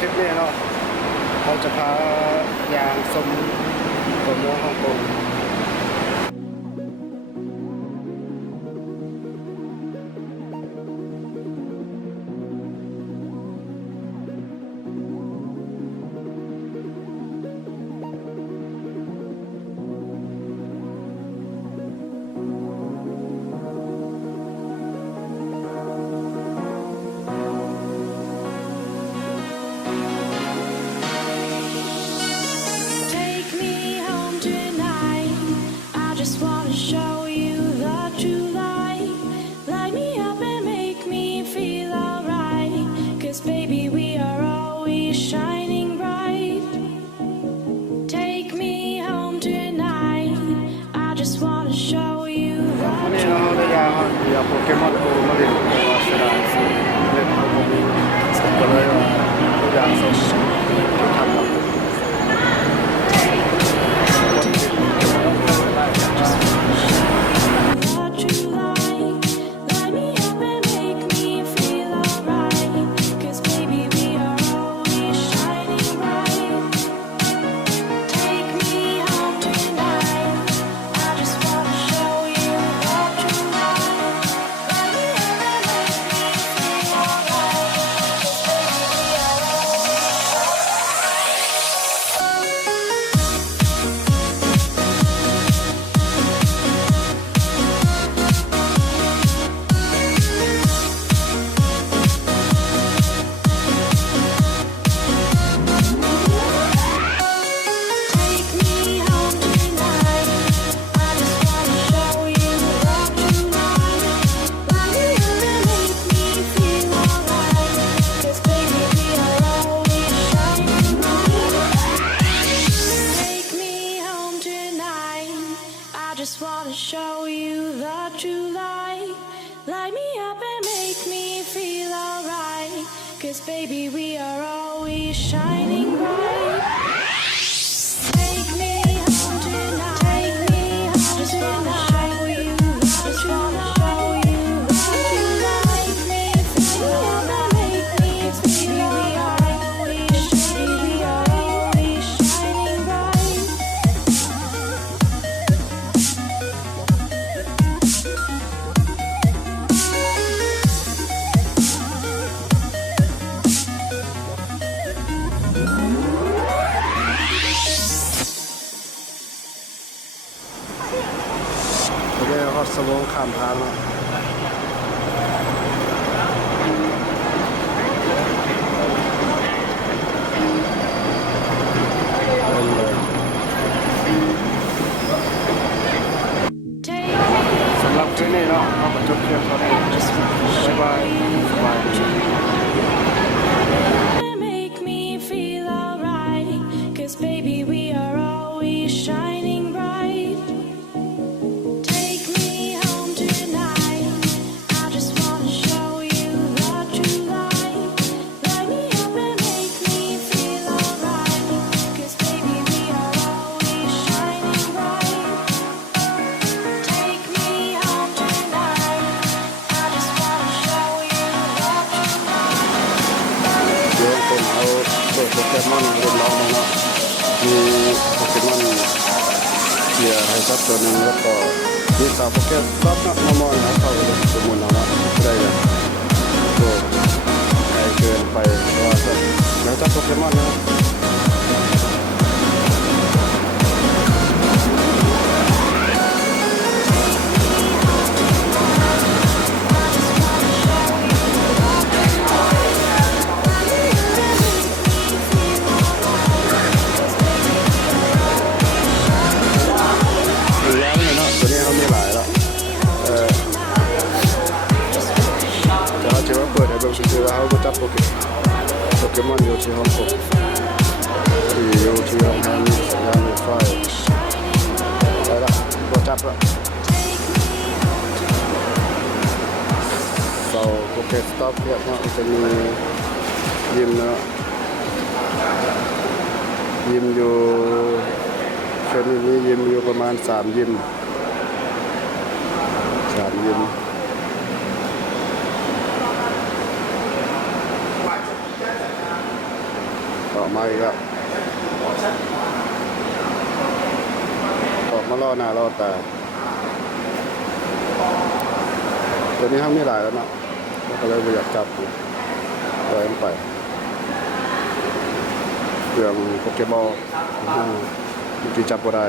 คลิปนี้เนาะเราจะพายางสมตัวเมืองฮ่องกงเดี๋ยวโปเกมอนโกมาเล่นตัวสลายสิเล่นเอาโมมีก็เลยว่าทุกอย่างสมที่ทำกับJust wanna show you that you like. Light me up and make me feel alright. 'Cause baby we are always shining bright. Take me home tonight. Take me home. Just wanna show you. Just wanna show you that you like. Me feel alright. Make me feel alright. We are always shining bright.ฮอดสมองข้ามทางแล้วสำหรับที่นี่เนาะเราก็จบเพียงเท่านี้บ๊ายบายสบายดี Make me feel alright. 'Cause baby we are always shining bright. Take me home tonight. I just wanna show you that you like. Light me up and make me feel alright. 'Cause baby we are always shining bright. Take me home tonight. I just wanna show you that you like. เดี๋ยวผมเอาตัวโปเกมอนเล่นน้องมาเนาะมีโปเกมอนเกียร์ให้สักตัวหนึ่งแล้วก็มีสาวโปเกมอนก็มามอนนะเข้าเลยสมุนเอาเนาะได้เลยตัวไกลเกินไปเพราะว่าแล้วจับโปเกมอนนะคือว่าเขาก็จับโปเกมอนอยู่ที่ฮ่องกงที่อยู่ที่โรงงานสัญญาณรถไฟไปละก็จับละเสาโปเกสต็อปเนี่ยมันจะมียิมนะยิมอยู่เส้นนี้ยิมอยู่ประมาณ3ยิม มาอีกแล้วออกมาล่อหน้าล่อตาตัวนี้ห้างไม่หลายแล้วเนาะก็เลยไม่อยากจับปล่อยมันไปเรื่องโปเกมอลที่จับก็ได้